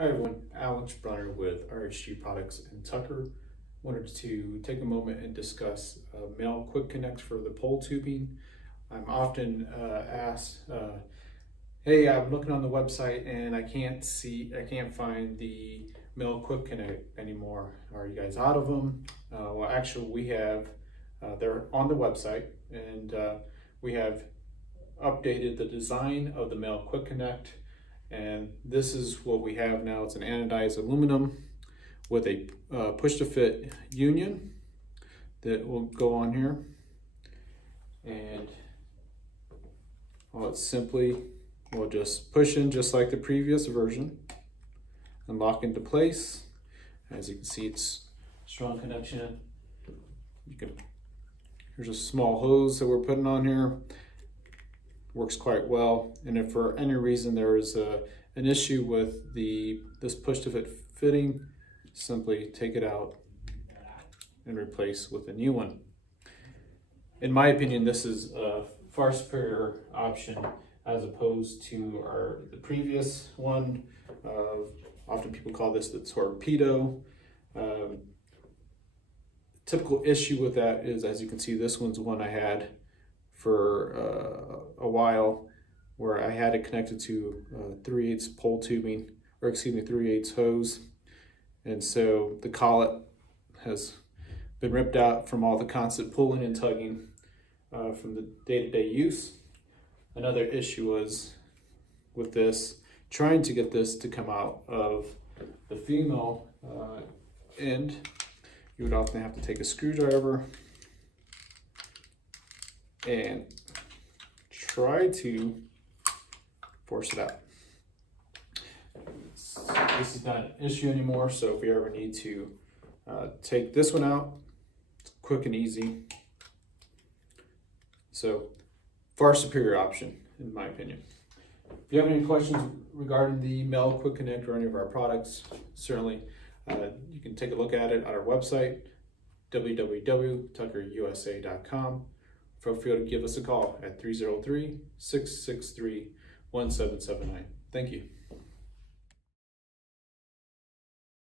Hi everyone, Alex Brunner with RHG Products in Tucker. Wanted to take a moment and discuss male quick connect for the pole tubing. I'm often asked, hey, I'm looking on the website and I can't find the male quick connect anymore. Are you guys out of them? Well, actually we have, they're on the website, and we have updated the design of the male quick connect. And this is what we have now. It's an anodized aluminum with a push to fit union that will go on here. And it's simply, we'll just push in just like the previous version and lock into place. As you can see, it's strong connection. Here's a small hose that we're putting on here. Works quite well, and if for any reason there is an issue with this push to fit fitting, simply take it out and replace with a new one. In my opinion, this is a far superior option as opposed to the previous one. Often people call this the torpedo. Typical issue with that is, as you can see, this one's one I had for a while, where I had it connected to 3/8 pole tubing, or excuse me, 3/8 hose. And so the collet has been ripped out from all the constant pulling and tugging from the day-to-day use. Another issue was with this, trying to get this to come out of the female end. You would often have to take a screwdriver and try to force it out. This is not an issue anymore, so if you ever need to take this one out, it's quick and easy. So, far superior option, in my opinion. If you have any questions regarding the male quick connect or any of our products, certainly you can take a look at it on our website, www.tuckerusa.com. Feel free to give us a call at 303-663-1779. Thank you.